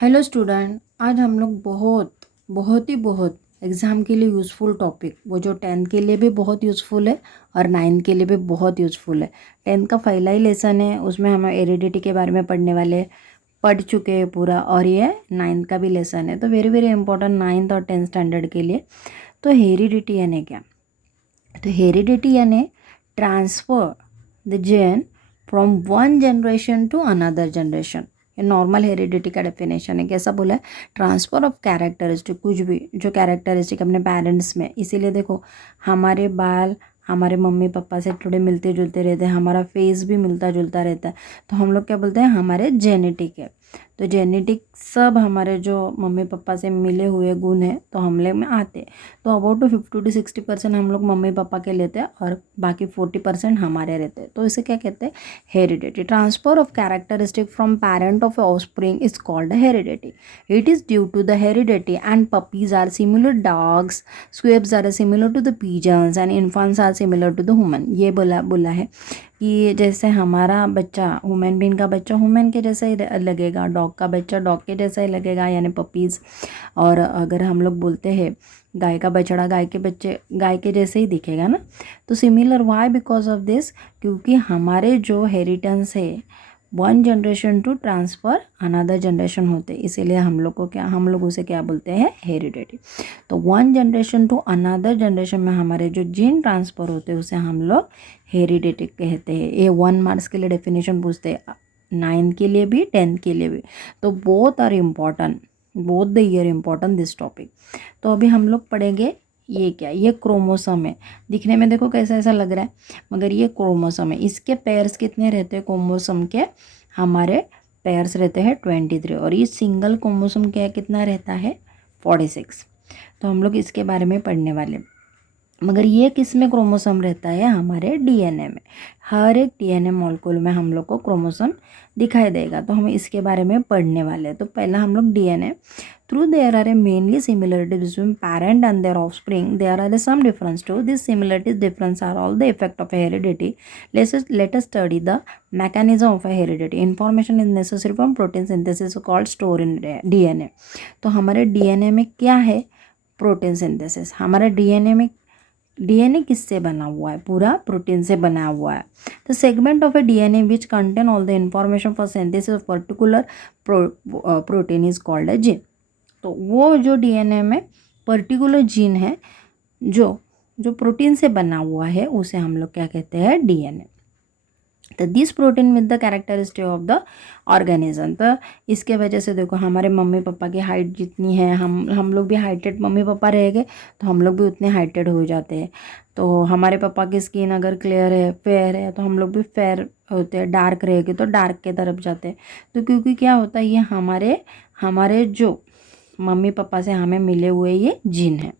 Hello student, आज हम लोग बहुत एग्ज़ाम के लिए यूज़फुल टॉपिक, वो जो टेंथ के लिए भी बहुत यूज़फुल है और नाइन्थ के लिए भी बहुत यूज़फुल है। टेंथ का पहला ही लेसन है, उसमें हम हेरिडिटी के बारे में पढ़ने वाले पढ़ चुके हैं पूरा, और ये नाइन्थ का भी लेसन है, तो वेरी वेरी इंपॉर्टेंट नाइन्थ और टेंथ स्टैंडर्ड के लिए। तो हेरिडिटी यानी क्या? तो हेरिडिटी यानी transfer the gene from one generation to another generation. ये नॉर्मल हेरिडिटी का डेफिनेशन है। कैसा बोला है? ट्रांसफ़र ऑफ कैरेक्टरिस्टिक, कुछ भी जो कैरेक्टरिस्टिक अपने पेरेंट्स में। इसीलिए देखो, हमारे बाल हमारे मम्मी पापा से थोड़े मिलते जुलते रहते हैं, हमारा फेस भी मिलता जुलता रहता है, तो हम लोग क्या बोलते हैं? हमारे जेनेटिक है। तो जेनेटिक सब हमारे जो मम्मी पापा से मिले हुए गुण हैं तो हम लोग में आते हैं। तो अबाउट 50 to 60% हम लोग मम्मी पापा के लेते हैं और बाकी 40% हमारे रहते हैं। तो इसे क्या कहते हैं? Heredity. Transfer of characteristic from parent of offspring is called heredity. It is due to the heredity, and puppies are similar dogs, squibs are similar to the pigeons, and infants are similar to the human. ये बोला है कि जैसे हमारा बच्चा, human being का बच्चा human के जैसा ही लगेगा, डॉग का बच्चा डॉग के जैसा ही लगेगा, यानी पपीज़। और अगर हम लोग बोलते हैं गाय का बछड़ा गाय के बच्चे गाय के जैसे ही दिखेगा ना। तो similar why because of this, क्योंकि हमारे जो हेरिटेंस है one generation to transfer another generation होते, इसीलिए हम लोग उसे क्या बोलते हैं? हेरिडिटी। तो one generation to another generation में हमारे जो जीन ट्रांसफ़र होते हैं उसे हम लोग हेरिडिटी कहते हैं। ये 1 मार्क्स के लिए डेफिनेशन पूछते हैं, 9 के लिए भी 10 के लिए भी। तो both are important, both the year important this topic. तो अभी हम लोग पढ़ेंगे ये क्या? ये क्रोमोसोम है। दिखने में देखो कैसा ऐसा लग रहा है, मगर ये क्रोमोसोम है। इसके पेयर्स कितने रहते हैं क्रोमोसोम के? हमारे पेयर्स रहते हैं 23, और ये सिंगल क्रोमोसोम क्या कितना रहता है? 46। तो हम लोग इसके बारे में पढ़ने वाले। मगर ये किस में क्रोमोसोम रहता है? हमारे डीएनए में। हर एक डीएनए मॉलिक्यूल में हम लोग को क्रोमोसोम दिखाई देगा, तो हम इसके बारे में पढ़ने वाले हैं। तो पहला हम लोग DNA. Through there are a mainly similarity between parent and their offspring, there are some difference to this similarities difference are all the effect of heredity. Let us study the mechanism of heredity. Information is necessary from protein synthesis called store in DNA. तो हमारे DNA में क्या है? Protein synthesis. हमारे DNA किससे बना हुआ है? पूरा प्रोटीन से बना हुआ है। The segment of a DNA which contain all the information for synthesis of particular protein is called a gene. तो वो जो डीएनए में पर्टिकुलर जीन है जो जो प्रोटीन से बना हुआ है उसे हम लोग क्या कहते हैं? डीएनए. तो this protein with the characteristic of the organism. तो इसके वजह से देखो, हमारे मम्मी पापा की हाइट जितनी है, हम लोग भी हाइटेड मम्मी पापा रहेंगे तो हम लोग भी उतने हाइटेड हो जाते हैं. तो हमारे पापा की स्किन अगर क्लियर है, फेयर है, तो हम लोग भी फेयर होते हैं. डार्क रहेगी तो डार्क के तरफ जाते हैं. तो क्योंकि क्या होता है, ये हमारे जो मम्मी पापा से हमें मिले हुए ये जीन है.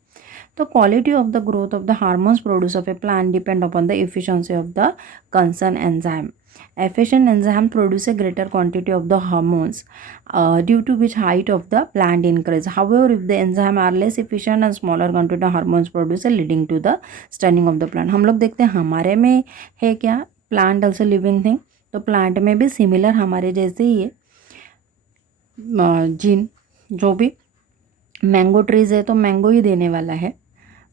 The quality of the growth of the hormones produced of a plant depend upon the efficiency of the concerned enzyme. Efficient enzyme produce a greater quantity of the hormones, due to which height of the plant increase. However, if the enzyme are less efficient and smaller quantity of hormones produce, leading to the stunning of the plant. हम लोग देखते हैं हमारे में है क्या? Plant also living thing. तो plant में भी सिमिलर हमारे जैसे ही है जीन. जो भी मैंगो ट्रीज है तो मैंगो ही देने वाला है,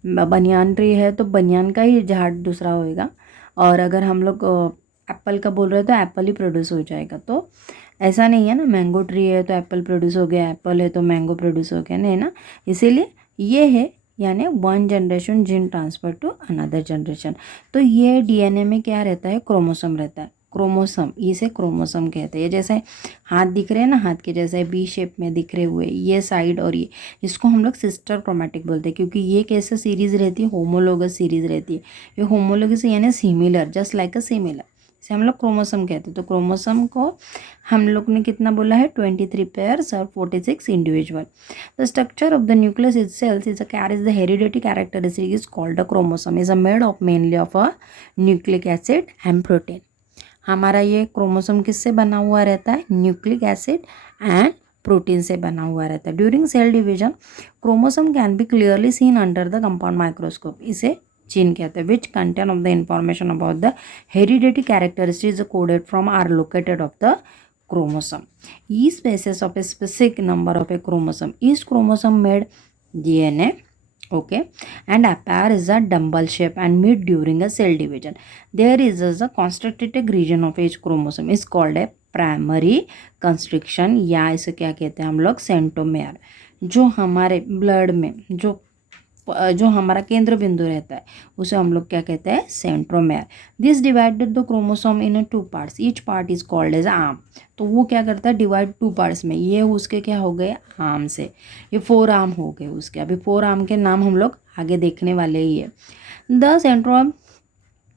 बनियान ट्री है तो बनियान का ही झाड़ दूसरा होएगा, और अगर हम लोग एप्पल का बोल रहे हैं तो एप्पल ही प्रोड्यूस हो जाएगा. तो ऐसा नहीं है ना, मैंगो ट्री है तो एप्पल प्रोड्यूस हो गया, एप्पल है तो मैंगो प्रोड्यूस हो गया, नहीं ना. इसीलिए ये है, यानी one generation gene transfer to another generation. तो ये डीएनए में क्या रहता है? क्रोमोसोम रहता है. क्रोमोसोम, इसे क्रोमोसोम कहते हैं. जैसे हाथ दिख रहे हैं ना, हाथ के जैसे बी शेप में दिख रहे हुए ये साइड, और ये इसको हम लोग सिस्टर क्रोमेटिक बोलते हैं, क्योंकि ये कैसे सीरीज़ रहती है? होमोलोगस सीरीज़ रहती है. ये होमोलोगस यानी similar, just like a similar, इसे हम लोग क्रोमोसोम कहते हैं. तो क्रोमोसोम को हम लोग ने कितना बोला है? 23 पेयर्स और 46 individual. The structure of the nucleus itself is a carries the heredity characteristic is called a chromosome. Is a made of mainly of a nucleic acid and protein. हमारा ये क्रोमोसोम किससे बना हुआ रहता है? न्यूक्लिक एसिड एंड प्रोटीन से बना हुआ रहता है. During cell division chromosome can be clearly seen under the compound microscope. इसे जीन कहते हैं. Which contain of the information about the heredity characteristics coded from are located of the chromosome. Each species of a specific number of a chromosome. Each chromosome made DNA, okay, and appear as a dumbbell shape and meet during a cell division. There is a constricted region of each chromosome is called a primary constriction, या इसे क्या कहते हैं हम लोग, centromere. जो हमारे blood में जो हमारा केंद्र बिंदु रहता है उसे हम लोग क्या कहते हैं, centromere. This divided the chromosome in 2 parts. Each part is called as arm. तो वो क्या करता है, डिवाइड 2 पार्ट्स में. ये उसके क्या हो गए, आर्म से. ये 4 आर्म हो गए उसके. अभी 4 आर्म के नाम हम लोग आगे देखने वाले ही है.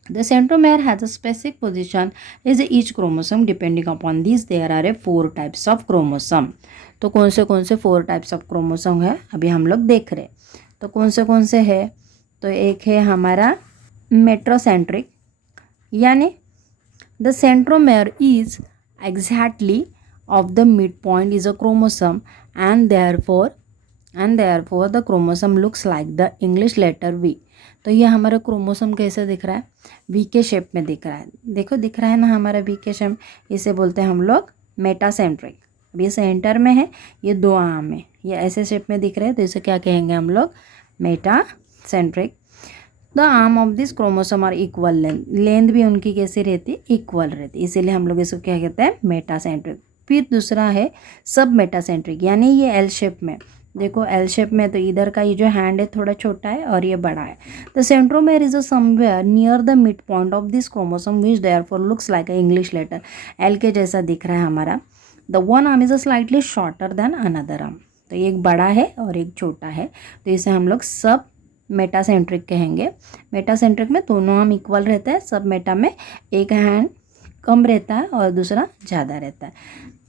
The centromere has a specific position is each chromosome. Depending upon this, there are 4 types of chromosome. तो कौन से 4 types of chromosome है अभी हम लोग देख रहे हैं. तो कौन से है, तो एक है हमारा मेट्रोसेंट्रिक, यानी the centromere is exactly of the midpoint is a chromosome and therefore the chromosome looks like the English letter V. तो ये हमारा क्रोमोसोम कैसे दिख रहा है, वी के शेप में दिख रहा है. देखो दिख रहा है ना हमारा वी के शेप. इसे बोलते हैं हम लोग मेटासेंट्रिक. अब ये सेंटर में है, ये 2 आर्म है, ये ऐसे शेप में दिख रहे हैं, तो इसे क्या कहेंगे हम लोग, metacentric. The arm of this chromosome are equal length भी उनकी कैसी रहती, इक्वल रहती, इसीलिए हम लोग इसको क्या कहते हैं, मेटासेंट्रिक. फिर दूसरा है सब मेटासेंट्रिक, यानी ये एल शेप में. देखो एल शेप में, तो इधर का ये जो हैंड है थोड़ा छोटा है और ये बड़ा है. The centromere is a somewhere near the mid point of this chromosome which therefore looks like a English letter. L के जैसा दिख रहा है हमारा. The one arm is a slightly shorter than another arm. तो एक बड़ा है और एक छोटा है, तो इसे हम लोग सब मेटासेंट्रिक कहेंगे. मेटासेंट्रिक में दोनों आर्म इक्वल रहता है, सब मेटा में एक हैंड कम रहता है और दूसरा ज़्यादा रहता है.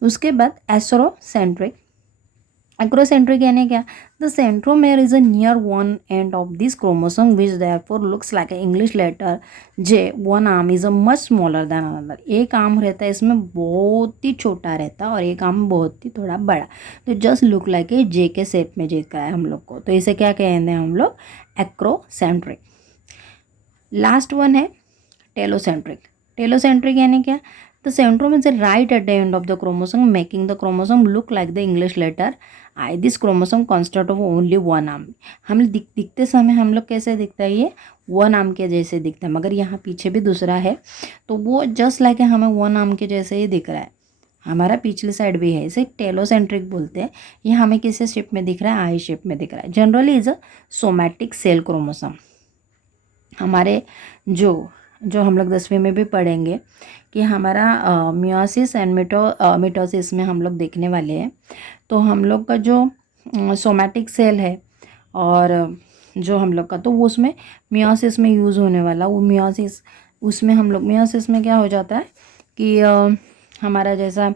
उसके बाद एस्ट्रोसेंट्रिक. एक्रोसेंट्रिक यानी क्या, the centromere is a near one end of this chromosome which therefore looks like a English letter J. One arm is a much smaller than another. एक आर्म रहता है इसमें बहुत ही छोटा रहता है और एक आर्म बहुत ही थोड़ा बड़ा, तो जस्ट लुक लाइक ए जे के शेप में दिखता है हम लोग को. तो इसे क्या कहते हैं हम लोग, एक्रोसेंट्रिक. लास्ट वन है टेलोसेंट्रिक. टेलोसेंट्रिक यानी क्या, the centromere is right at the end of the chromosome making the chromosome look like the English letter I. This chromosome constitute of only one arm. हम दिखते समय हम लोग कैसे दिखता है, ये 1 आर्म के जैसे दिखता है, मगर यहाँ पीछे भी दूसरा है, तो वो जस्ट लाइक हमें 1 आर्म के जैसे ही दिख रहा है. हमारा पिछली साइड भी है, इसे टेलोसेंट्रिक बोलते हैं. ये हमें किस शेप में दिख रहा है, आई शेप में दिख रहा है. Generally is a somatic cell chromosome. हमारे जो हम लोग 10वीं में भी पढ़ेंगे कि हमारा मियोसिस एंड मिटोसिस में हम लोग देखने वाले हैं. तो हम लोग का जो सोमैटिक सेल है और जो हम लोग का, तो वो उसमें मियोसिस में यूज़ होने वाला, वो मियोसिस, उसमें हम लोग मियोसिस में क्या हो जाता है कि हमारा जैसा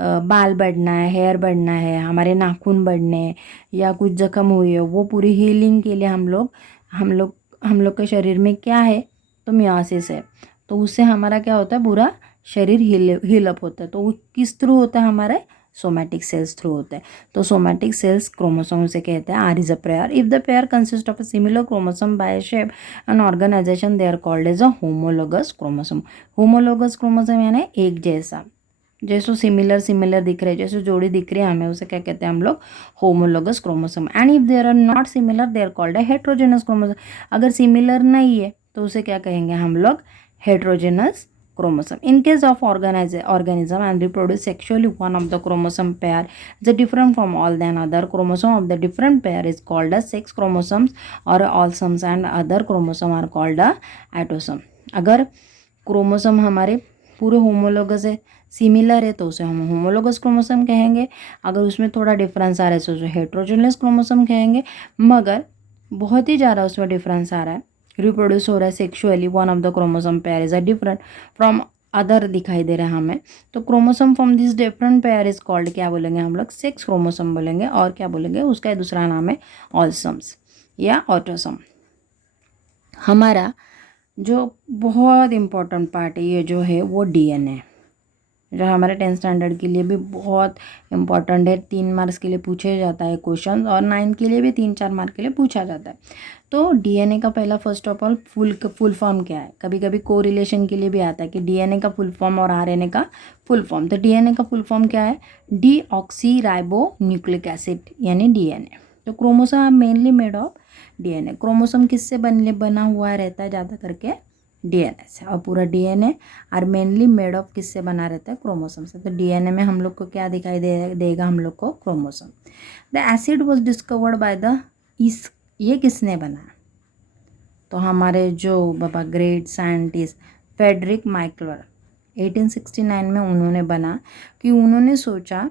बाल बढ़ना है, हेयर बढ़ना है, हमारे नाखून बढ़ने या कुछ जख्म हुई है, वो पूरी हीलिंग के लिए हम लोग के शरीर में क्या है, तो मियोसिस है. तो उससे हमारा क्या होता है, पूरा शरीर हील अप होता है. तो वो किस थ्रू होता है, हमारे सोमैटिक सेल्स थ्रू होता है. तो सोमैटिक सेल्स क्रोमोसोम से कहते हैं. Are is a pair. If the pair consist of a similar chromosome by shape and organisation they are called as a homologous chromosome. Homologous chromosome यानी एक जैसा, जैसे सिमिलर दिख रहे, जैसे जोड़ी दिख रही है हमें, उसे क्या कहते हैं हम लोग, homologous chromosome. And if there are not similar they are called a heterogenous chromosome. अगर सिमिलर नहीं है तो उसे क्या कहेंगे हम लोग, heterogenous chromosome. In case of organism and reproduce sexually, one of the chromosome pair is different from all the other chromosome of the different pair is called as sex chromosomes or allosomes and other chromosome are called autosome. अगर chromosome हमारे पूरे homologous है, similar है, तो उसे हम homologous chromosome कहेंगे. अगर उसमें थोड़ा डिफरेंस आ रहा है तो उसे हेट्रोजेनस क्रोमोसोम कहेंगे. मगर बहुत ही ज़्यादा उसमें डिफरेंस आ रहा है, रिप्रोड्यूस हो रहा है sexually, one of the chromosome pair is a different from other दिखाई दे रहा है हमें, तो chromosome from this different pair is called, क्या बोलेंगे हम लोग, सेक्स क्रोमोसोम बोलेंगे. और क्या बोलेंगे, उसका दूसरा नाम है ऑलसम्स या ऑटोसोम. हमारा जो बहुत इम्पोर्टेंट पार्ट है ये जो है वो डीएनए. जो हमारे 10th स्टैंडर्ड के लिए भी बहुत इंपॉर्टेंट है। 3 मार्क्स के लिए पूछे जाता है क्वेश्चन, और 9 के लिए भी 3-4 मार्क के लिए पूछा जाता है। तो डीएनए का पहला first of all full form क्या है। कभी कभी कोरिलेशन के लिए भी आता है कि डीएनए का फुल फॉर्म और आरएनए का फुल फॉर्म। तो डीएनए का फुल फॉर्म क्या है, डीऑक्सी राइबो न्यूक्लिक एसिड यानी डीएनए। तो chromosome are mainly made of DNA. Chromosome किससे बना हुआ रहता है, ज़्यादा करके डीएनए से। और पूरा DNA are mainly made of किससे बना रहता है, क्रोमोसोम से। तो डीएनए में हम लोग को क्या दिखाई देगा हम लोग को, chromosome. The acid was discovered by the ये किसने बनाया, तो हमारे जो बाबा ग्रेट साइंटिस्ट फ्रेडरिक माइकलर 1869 में उन्होंने बना, कि उन्होंने सोचा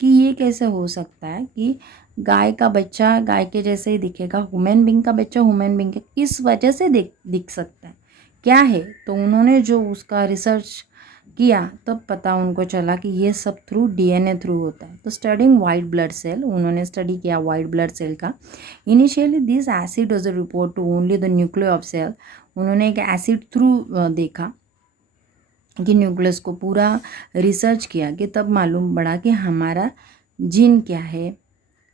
कि ये कैसे हो सकता है कि गाय का बच्चा गाय के जैसे ही दिखेगा, ह्यूमन बींग का बच्चा ह्यूमन बींग के किस वजह से दिख सकता है, क्या है। तो उन्होंने जो उसका रिसर्च किया तब पता उनको चला कि ये सब थ्रू डीएनए थ्रू होता है। तो स्टडिंग वाइट ब्लड सेल, उन्होंने स्टडी किया वाइट ब्लड सेल का। Initially this acid was a report to only the nuclear of cell. उन्होंने एक एसिड थ्रू देखा कि न्यूक्लियस को पूरा रिसर्च किया, कि तब मालूम पड़ा कि हमारा जीन क्या है,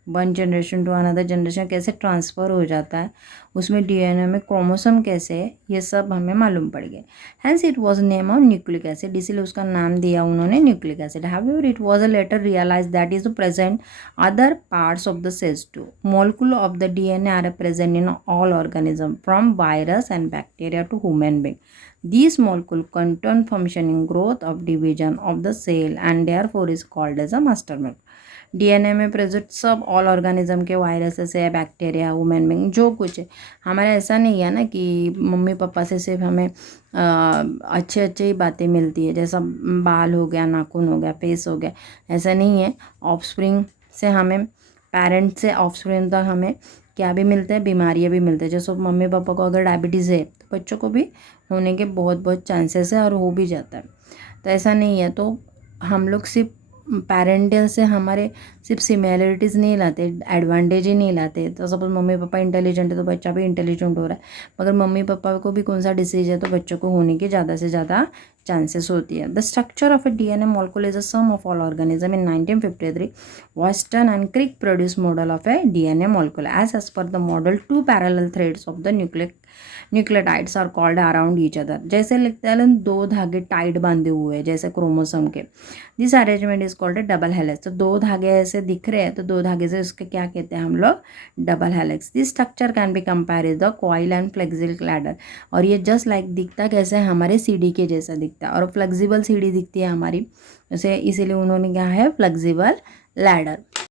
one generation to another generation कैसे ट्रांसफ़र हो जाता है, उसमें डीएनए में क्रोमोसोम कैसे है, ये सब हमें मालूम पड़ गया। Hence it was name of nucleic acid, इसीलिए उसका नाम दिया उन्होंने nucleic acid. However it was a later realise that is present other parts of the cells too. Molecule of the DNA are present in all organism from virus and bacteria to human being. These molecules control functioning growth of division of the cell and therefore is called as a master molecule. DNA में present सब all organism के, viruses है, bacteria, human being, जो कुछ है। हमारा ऐसा नहीं है ना कि मम्मी पापा से सिर्फ हमें अच्छे अच्छे ही बातें मिलती है, जैसा बाल हो गया, नाखून हो गया, फेस हो गया, ऐसा नहीं है। ऑफस्प्रिंग से हमें, पेरेंट्स से ऑफस्प्रिंग तक हमें क्या भी मिलता है, बीमारियाँ भी मिलते हैं। जैसे मम्मी पापा को अगर डायबिटीज़ है तो बच्चों को भी होने के बहुत बहुत चांसेस है और हो भी जाता है। तो ऐसा नहीं है। तो हम लोग सिर्फ पेरेंटल से हमारे सिर्फ सिमिलरिटीज़ नहीं लाते, एडवांटेज ही नहीं लाते। तो सपोज मम्मी पापा इंटेलिजेंट है तो बच्चा भी इंटेलिजेंट हो रहा है, मगर मम्मी पापा को भी कौन सा डिसीज है तो बच्चों को होने की ज़्यादा से ज़्यादा चांसेस होती है। The structure of a DNA molecule is a some of all organism. In 1953 Watson and Crick produced model of a DNA molecule. As per the model, two parallel threads of the nucleotides are called around each other. जैसे लिखते हैं 2 धागे tight बांधे हुए हैं जैसे chromosome के। This arrangement is called A double helix. तो 2 धागे ऐसे दिख रहे हैं तो 2 धागे से उसके क्या कहते हैं हम लोग, double helix. This structure can be compare is the coil and flexible ladder. और ये जस्ट लाइक दिखता कैसे, हमारे सीढ़ी के जैसा दिखता है, और फ्लेक्सिबल सीढ़ी दिखती है हमारी, जैसे इसीलिए उन्होंने क्या है, फ्लेक्सिबल लैडर।